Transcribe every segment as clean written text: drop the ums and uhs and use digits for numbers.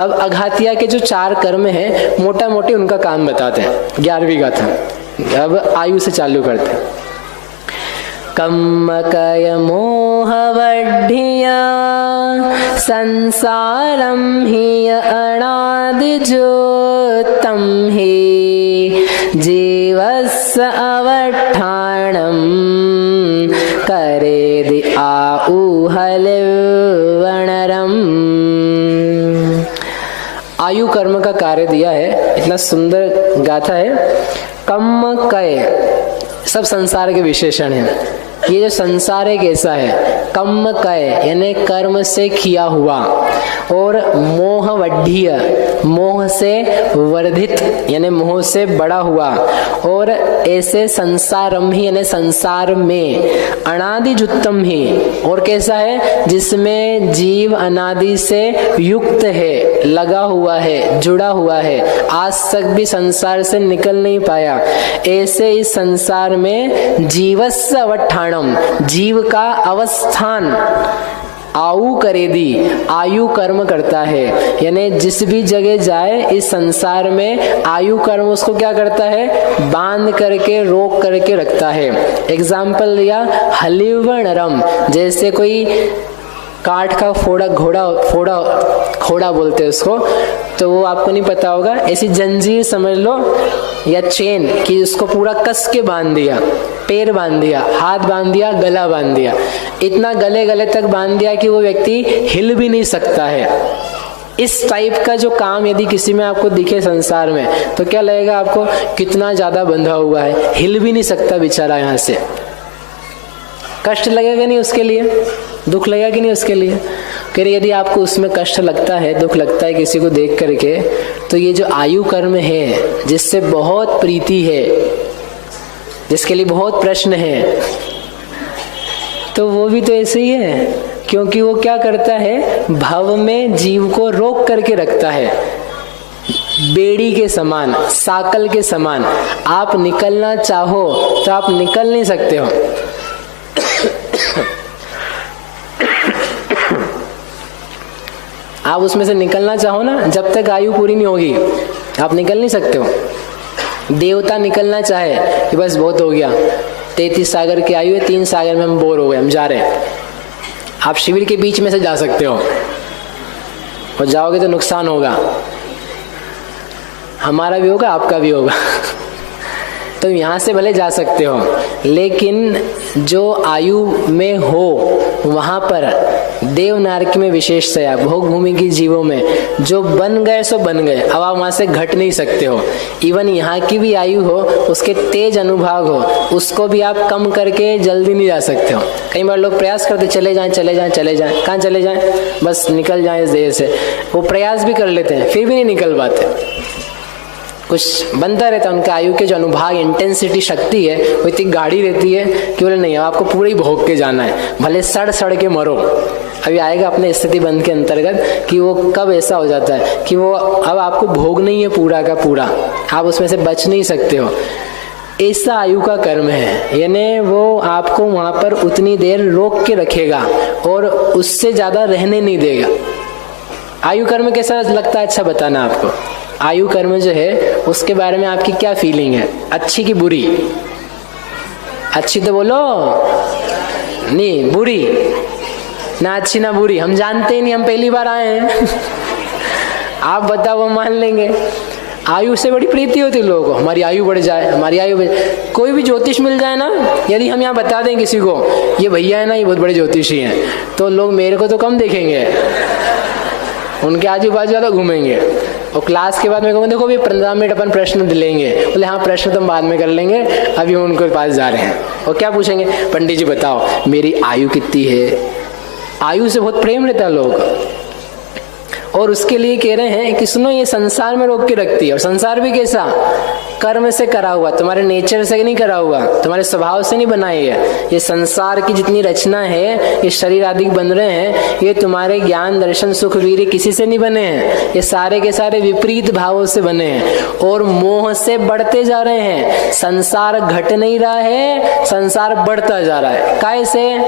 अब अघातिया के जो 4 कर्म हैं, मोटा मोटी उनका काम बताते हैं। 11वीं गाथा अब आयु से चालू करते हैं। कम्मकय मोहवढ्ढिया संसारम हि अनादिजोत्तम हि जीवस्य अवठाणम करेदि आऊहलिवणरम। आयु कर्म का कार्य दिया है, इतना सुंदर गाथा है। कम्म कय सब संसार के विशेषण हैं। ये जो संसार है कैसा है? कम्म कय यानी कर्म से किया हुआ, और मोहवढ्ढीय मोह से वर्धित यानी मोह से बड़ा हुआ, और ऐसे संसारम ही यानी संसार में, अनादिजुत्तम ही और कैसा है? जिसमें जीव अनादि से युक्त है, लगा हुआ है, जुड़ा हुआ है, आज तक भी संसार से निकल नहीं पाया। ऐसे इस संसार में जीवस्य अवठाणम जीव का अवस्थान आयु करेदी आयु कर्म करता है, यानी जिस भी जगह जाए इस संसार में आयु कर्म उसको क्या करता है? बांध करके रोक करके रखता है। एग्जाम्पल लिया हलिवणरम, जैसे कोई काठ का खोड़ा बोलते हैं उसको, तो वो आपको नहीं पता होगा, ऐसी जंजीर समझ लो या चेन कि उसको पूरा कस के बांध दिया, पैर बांध दिया, हाथ बांध दिया, गला बांध दिया, इतना गले तक बांध दिया कि वो व्यक्ति हिल भी नहीं सकता है। इस टाइप का जो काम यदि किसी में आपको दिखे संसार में, तो क्या लगेगा आपको? कितना ज्यादा बंधा हुआ है, हिल भी नहीं सकता बेचारा यहाँ से। कष्ट लगेगा नहीं उसके लिए? दुख लगेगा कि नहीं उसके लिए? कह रहे यदि आपको उसमें कष्ट लगता है, दुख लगता है किसी को देख करके, तो ये जो आयु कर्म है, जिससे बहुत प्रीति है, जिसके लिए बहुत प्रश्न है, तो वो भी तो ऐसे ही है, क्योंकि वो क्या करता है? भाव में जीव को रोक करके रखता है, बेड़ी के समान, साकल के समान। आप निकलना चाहो तो आप निकल नहीं सकते हो। आप उसमें से निकलना चाहो ना, जब तक आयु पूरी नहीं होगी आप निकल नहीं सकते हो। देवता निकलना चाहे कि बस बहुत हो गया, 33 सागर की आयु है, 3 सागर में हम बोर हो गए, हम जा रहे हैं, आप शिविर के बीच में से जा सकते हो, और जाओगे तो नुकसान होगा, हमारा भी होगा आपका भी होगा। तो यहाँ से भले जा सकते हो, लेकिन जो आयु में हो वहां पर देवनारकी में विशेषतया भोग भूमि की जीवों में जो बन गए सो बन गए, अब आप वहां से घट नहीं सकते हो। इवन यहाँ की भी आयु हो, उसके तेज अनुभाग हो, उसको भी आप कम करके जल्दी नहीं जा सकते हो। कई बार लोग प्रयास करते चले जाएं, कहाँ चले जाएं, बस निकल जाएं इस देह से। वो प्रयास भी कर लेते हैं, फिर भी नहीं निकल पाते, कुछ बनता रहता है। उनका आयु के जो अनुभाग इंटेंसिटी शक्ति है वो इतनी गाढ़ी रहती है कि बोले नहीं, आपको पूरा ही भोग के जाना है, भले सड़ के मरो। अभी आएगा अपने स्थिति बंध के अंतर्गत कि वो कब ऐसा हो जाता है कि वो अब आपको भोग नहीं है पूरा का पूरा, आप उसमें से बच नहीं सकते हो। ऐसा आयु का कर्म है, यानी वो आपको वहां पर उतनी देर रोक के रखेगा और उससे ज्यादा रहने नहीं देगा। आयु कर्म कैसा लगता है? अच्छा बताना आपको। आयु कर्म जो है उसके बारे में आपकी क्या फीलिंग है? अच्छी की बुरी? अच्छी तो बोलो, नहीं बुरी ना, अच्छी ना बुरी, हम जानते ही नहीं, हम पहली बार आए हैं। आप बताओ, हम मान लेंगे। आयु से बड़ी प्रीति होती है लोगों को, हमारी आयु बढ़ जाए, हमारी आयु बढ़। कोई भी ज्योतिष मिल जाए ना, यदि हम यहाँ बता दें किसी को ये भैया है ना, ये बहुत बड़े ज्योतिषी हैं, तो लोग मेरे को तो कम देखेंगे, उनके आजू बाजू वाला घूमेंगे। और क्लास के बाद मेरे को देखो भी 15 मिनट अपन प्रश्न लेंगे, बोले हाँ प्रश्न तो हम बाद में कर लेंगे, अभी हम उनके पास जा रहे हैं। और क्या पूछेंगे? पंडित जी बताओ मेरी आयु कितनी है। आयु से बहुत प्रेम रहता है लोग, और उसके लिए कह रहे हैं कि सुनो ये संसार में रोक के रखती है। और संसार भी कैसा? कर्म से करा हुआ, तुम्हारे नेचर से नहीं करा हुआ, तुम्हारे स्वभाव से नहीं बनाई है। ये संसार की जितनी रचना है, ये शरीर आदि बन रहे हैं, ये तुम्हारे ज्ञान दर्शन सुख वीर्य किसी से नहीं बने हैं, ये सारे के सारे विपरीत भावों से बने हैं और मोह से बढ़ते जा रहे हैं। संसार घट नहीं रहा है, संसार बढ़ता जा रहा है। काय से?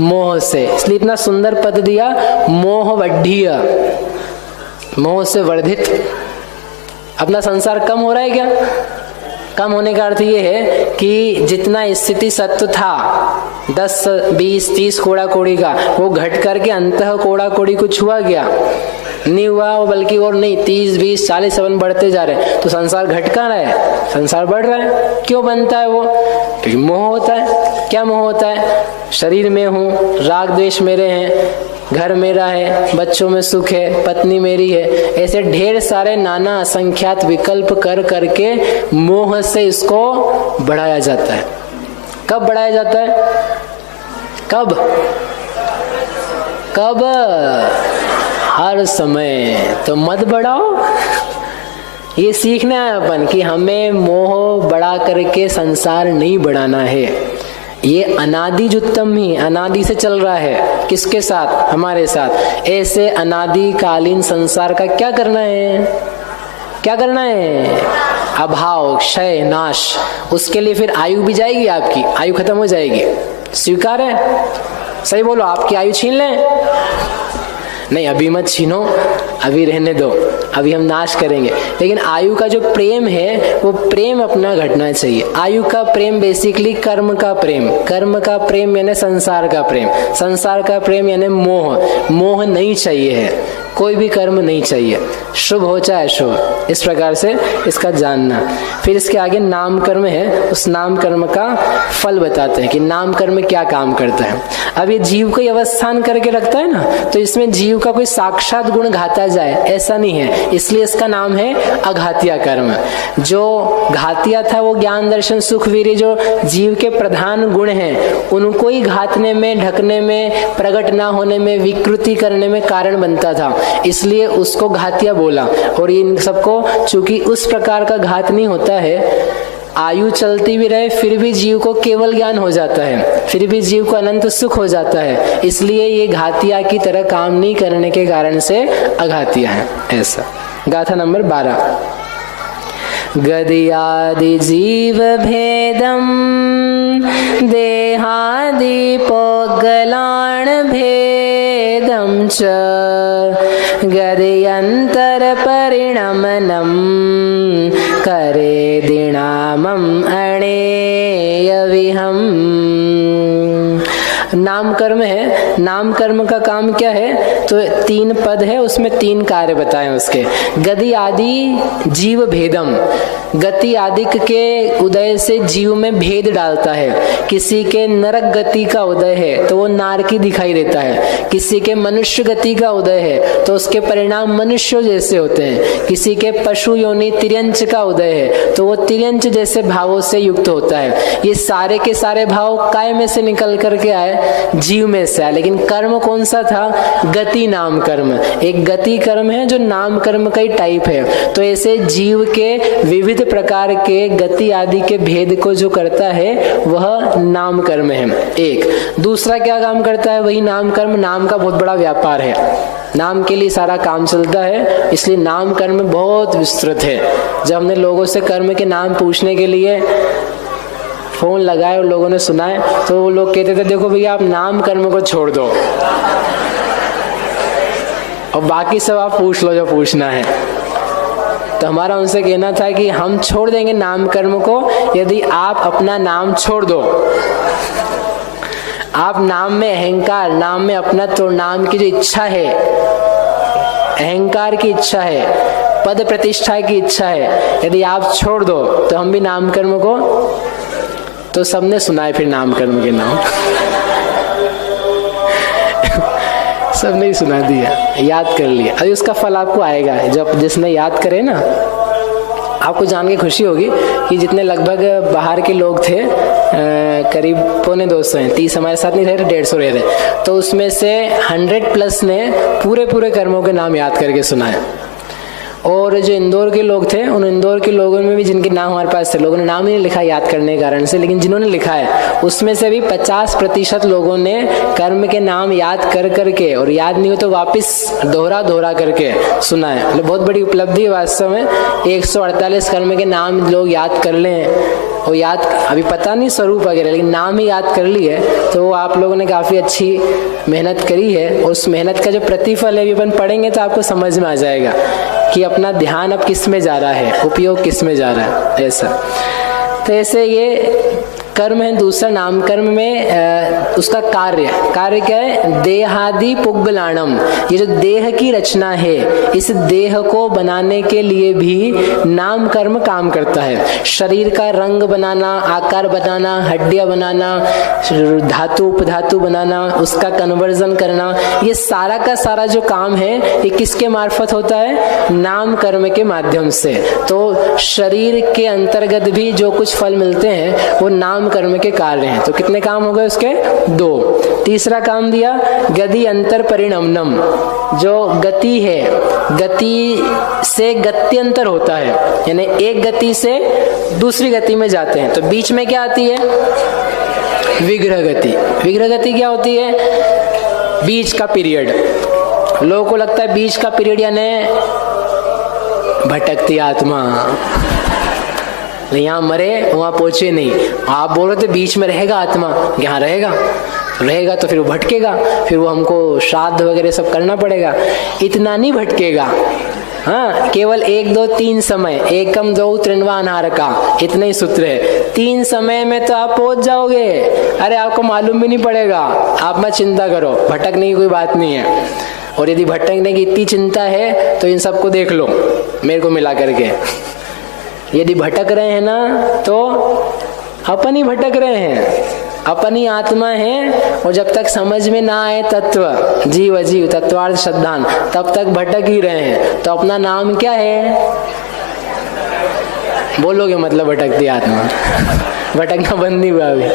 मोह से। इसलिए इतना सुंदर पद दिया, मोहवढ्ढीय। मोह से वर्धित। अपना संसार कम हो रहा है क्या? कम होने का अर्थ ये है कि जितना स्थिति सत्व था 10, 20, 30 कोड़ा कोड़ी का, वो घट करके अंतः कोड़ा कोड़ी कुछ हुआ क्या? नहीं हुआ, बल्कि और नहीं 30, 20, 40 7 बढ़ते जा रहे हैं। तो संसार घट कहाँ रहा है? संसार बढ़ रहा है। क्यों बनता है वो? क्योंकि मोह होता है। क्या मोह होता है? शरीर में हूँ, राग द्वेष मेरे हैं, घर मेरा है, बच्चों में सुख है, पत्नी मेरी है, ऐसे ढेर सारे नाना असंख्यात विकल्प कर करके मोह से इसको बढ़ाया जाता है। कब बढ़ाया जाता है? कब? कब? हर समय। तो मत बढ़ाओ। ये सीखना है अपन कि हमें मोह बढ़ा करके संसार नहीं बढ़ाना है। ये अनादि जुत्तम ही अनादि से चल रहा है। किसके साथ? हमारे साथ। ऐसे अनादि कालीन संसार का क्या करना है? क्या करना है? अभाव, क्षय, नाश। उसके लिए फिर आयु भी जाएगी, आपकी आयु खत्म हो जाएगी। स्वीकार है? सही बोलो, आपकी आयु छीन लें? नहीं, अभी मत छीनो, अभी रहने दो, अभी हम नाश करेंगे। लेकिन आयु का जो प्रेम है वो प्रेम अपना घटना चाहिए। आयु का प्रेम बेसिकली कर्म का प्रेम, कर्म का प्रेम यानी संसार का प्रेम, संसार का प्रेम यानी मोह। मोह नहीं चाहिए है, कोई भी कर्म नहीं चाहिए, शुभ हो चाहे अशुभ। इस प्रकार से इसका जानना। फिर इसके आगे नाम कर्म है, उस नाम कर्म का फल बताते हैं कि नाम कर्म क्या काम करता है। अब ये जीव को अवस्थान करके रखता है ना, तो इसमें जीव का कोई साक्षात गुण घाता जाए ऐसा नहीं है, इसलिए इसका नाम है अघातिया कर्म। जो घातिया था वो ज्ञान दर्शन सुख वीर्य जो जीव के प्रधान गुण हैं, उनको ही घातने में, ढकने में, प्रकट ना होने में, विकृति करने में कारण बनता था, इसलिए उसको घातिया बोला। और इन सबको चूंकि उस प्रकार का घात नहीं होता है, आयु चलती भी रहे फिर भी जीव को केवल ज्ञान हो जाता है, फिर भी जीव को अनंत सुख हो जाता है, इसलिए ये घातिया की तरह काम नहीं करने के कारण से अघातिया है। ऐसा। गाथा नंबर 12। गदियादि जीव भेदम देहादि पोगलाण भेदम च गदयंतर परिणमनम करे दिणामम अणेय विहम। नाम कर्म है। नाम कर्म का काम क्या है? तो 3 पद है, उसमें 3 कार्य बताए उसके। गति आदि जीव भेदम, गति आदिक के उदय से जीव में भेद डालता है। किसी के नरक गति का उदय है तो वो नारकी दिखाई देता है, किसी के मनुष्य गति का उदय है तो उसके परिणाम मनुष्य जैसे होते हैं, किसी के पशु योनि तिर्यंच का उदय है तो वो तिर्यंच जैसे भावों से युक्त होता है। ये सारे के सारे भाव काय में से निकल करके आए? जीव में से आए। लेकिन कर्म कौन सा था? गति नाम कर्म। एक गति कर्म है जो नाम कर्म का ही टाइप है। तो ऐसे जीव के विविध प्रकार के गति आदि के भेद को जो करता है वह नाम कर्म है। एक दूसरा क्या काम करता है? वही नाम कर्म। नाम का बहुत बड़ा व्यापार है, नाम के लिए सारा काम चलता है, इसलिए नाम कर्म बहुत विस्तृत है। जब हमने लोगों से कर्म के नाम पूछने के लिए फोन लगाए और लोगों ने सुनाए तो वो लोग कहते थे देखो भैया आप नाम कर्म को छोड़ दो और बाकी सब आप पूछ लो जो पूछना है। तो हमारा उनसे कहना था कि हम छोड़ देंगे नाम कर्म को यदि आप अपना नाम छोड़ दो। आप नाम में अहंकार, नाम में अपना तो नाम की जो इच्छा है, अहंकार की इच्छा है, पद प्रतिष्ठा की इच्छा है, यदि आप छोड़ दो तो हम भी नाम कर्म को, तो सबने सुनाए फिर नाम कर्म के नाम सबने ही सुना दिया, याद कर लिया। अभी उसका फल आपको आएगा। जब जिसने याद करे ना, आपको जान के खुशी होगी कि जितने लगभग बाहर के लोग थे, करीब 250 हैं, 30 हमारे साथ नहीं थे, 150 रहे थे, तो उसमें से 100+ ने पूरे कर्मों के नाम याद करके सुनाए। और जो इंदौर के लोग थे, उन इंदौर के लोगों में भी जिनके नाम हमारे पास थे, लोगों ने नाम ही नहीं लिखा याद करने के कारण से, लेकिन जिन्होंने लिखा है उसमें से भी 50% लोगों ने कर्म के नाम याद कर करके, और याद नहीं हो तो वापस दोहरा करके सुना है। मतलब बहुत बड़ी उपलब्धि है वास्तव में। 148 कर्म के नाम लोग याद कर लें वो याद, अभी पता नहीं स्वरूप वगैरह, लेकिन नाम ही याद कर लिए, तो वो आप लोगों ने काफ़ी अच्छी मेहनत करी है। और उस मेहनत का जो प्रतिफल है भी अपन पढ़ेंगे तो आपको समझ में आ जाएगा कि अपना ध्यान अब किस में जा रहा है, उपयोग किस में जा रहा है, ऐसा। तो ऐसे ये कर्म है। दूसरा नाम कर्म में उसका कार्य क्या है? देहादि पुग्गलाणम, ये जो देह की रचना है, इस देह को बनाने के लिए भी नाम कर्म काम करता है। शरीर का रंग बनाना, आकार बनाना, हड्डियां बनाना, धातु उपधातु बनाना, उसका कन्वर्जन करना, ये सारा का सारा जो काम है ये किसके मार्फत होता है? नाम कर्म के माध्यम से। तो शरीर के अंतर्गत भी जो कुछ फल मिलते हैं वो नाम कर्म के कार्य हैं। तो कितने काम हो गए उसके? 2। तीसरा काम दिया गति अंतर परिणमनम, जो गति है, गति से गत्यंतर होता है, यानी एक गति से दूसरी गति में जाते हैं। तो बीच में क्या आती है? विग्रह गति। विग्रह गति क्या होती है? बीच का पीरियड। लोगों को लगता है बीच का पीरियड यानी भटकती आत्मा, यहाँ मरे वहां पहुंचे नहीं। आप बोल रहे थे बीच में रहेगा आत्मा, यहाँ रहेगा तो फिर वो भटकेगा, फिर वो हमको श्राद्ध वगैरह सब करना पड़ेगा। इतना नहीं भटकेगा, हाँ, केवल 1 2 3 समय, एकम दो त्रिनवा अनारका, इतने ही सूत्र है। 3 समय में तो आप पहुंच जाओगे। अरे आपको मालूम भी नहीं पड़ेगा, आप मत चिंता करो, भटकने की कोई बात नहीं है। और यदि भटकने की इतनी चिंता है तो इन सबको देख लो, मेरे को मिला करके। यदि भटक रहे हैं ना तो अपन ही भटक रहे हैं, अपन ही आत्मा है। और जब तक समझ में ना आए तत्व, जीव अजीव तत्वार्थ श्रद्धान, तब तक भटक ही रहे हैं। तो अपना नाम क्या है? बोलोगे मतलब भटकती आत्मा। भटकना बंद नहीं हुआ अभी।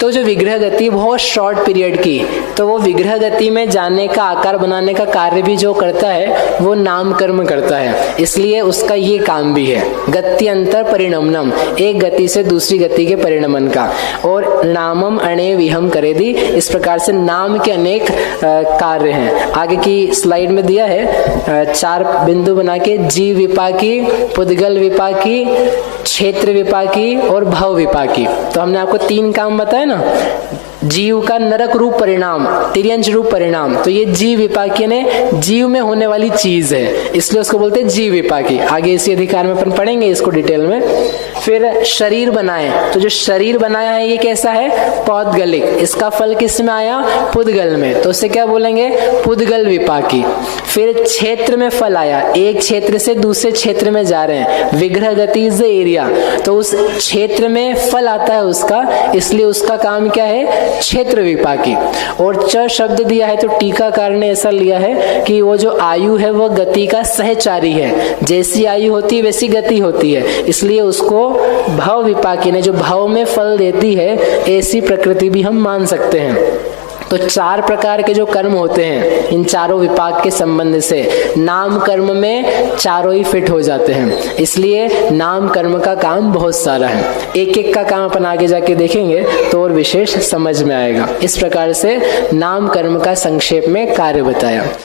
तो जो विग्रह गति बहुत शॉर्ट पीरियड की, तो वो विग्रह गति में जाने का, आकार बनाने का कार्य भी जो करता है वो नाम कर्म करता है। इसलिए उसका ये काम भी है, गति अंतर परिणमनम, एक गति से दूसरी गति के परिणमन का। और नामम अणे विहम करेदी, इस प्रकार से नाम के अनेक कार्य हैं। आगे की स्लाइड में दिया है 4 बिंदु बना के, जीव विपाकी, पुद्गल विपाकी, क्षेत्र विपाकी और भव विपाकी। तो हमने आपको 3 काम बताए ना, जीव का नरक रूप परिणाम, तिर्यंश रूप परिणाम, तो ये जीव विपाकी ने जीव में होने वाली चीज है, इसलिए उसको बोलते हैं जीव विपाकी। आगे इसी अधिकार में अपन पढ़ेंगे इसको डिटेल में। फिर शरीर बनाए, तो जो शरीर बनाया है ये कैसा है? पौद्गलिक। इसका फल किस में आया? पुद्गल में, तो उसे क्या बोलेंगे? पुद्गल विपाकी। फिर क्षेत्र में फल आया, एक क्षेत्र से दूसरे क्षेत्र में जा रहे हैं, विग्रह गति इज द एरिया, तो उस क्षेत्र में फल आता है उसका, इसलिए उसका काम क्या है? क्षेत्र विपाकी। और च शब्द दिया है तो टीकाकार ने ऐसा लिया है कि वो जो आयु है वो गति का सहचारी है, जैसी आयु होती है वैसी गति होती है, इसलिए उसको भव विपाकी ने, जो भव में फल देती है, ऐसी प्रकृति भी हम मान सकते हैं। तो 4 प्रकार के जो कर्म होते हैं, इन चारों विपाक के संबंध से नाम कर्म में चारों ही फिट हो जाते हैं। इसलिए नाम कर्म का काम बहुत सारा है, एक एक का काम अपन आगे जाके देखेंगे तो और विशेष समझ में आएगा। इस प्रकार से नाम कर्म का संक्षेप में कार्य बताया।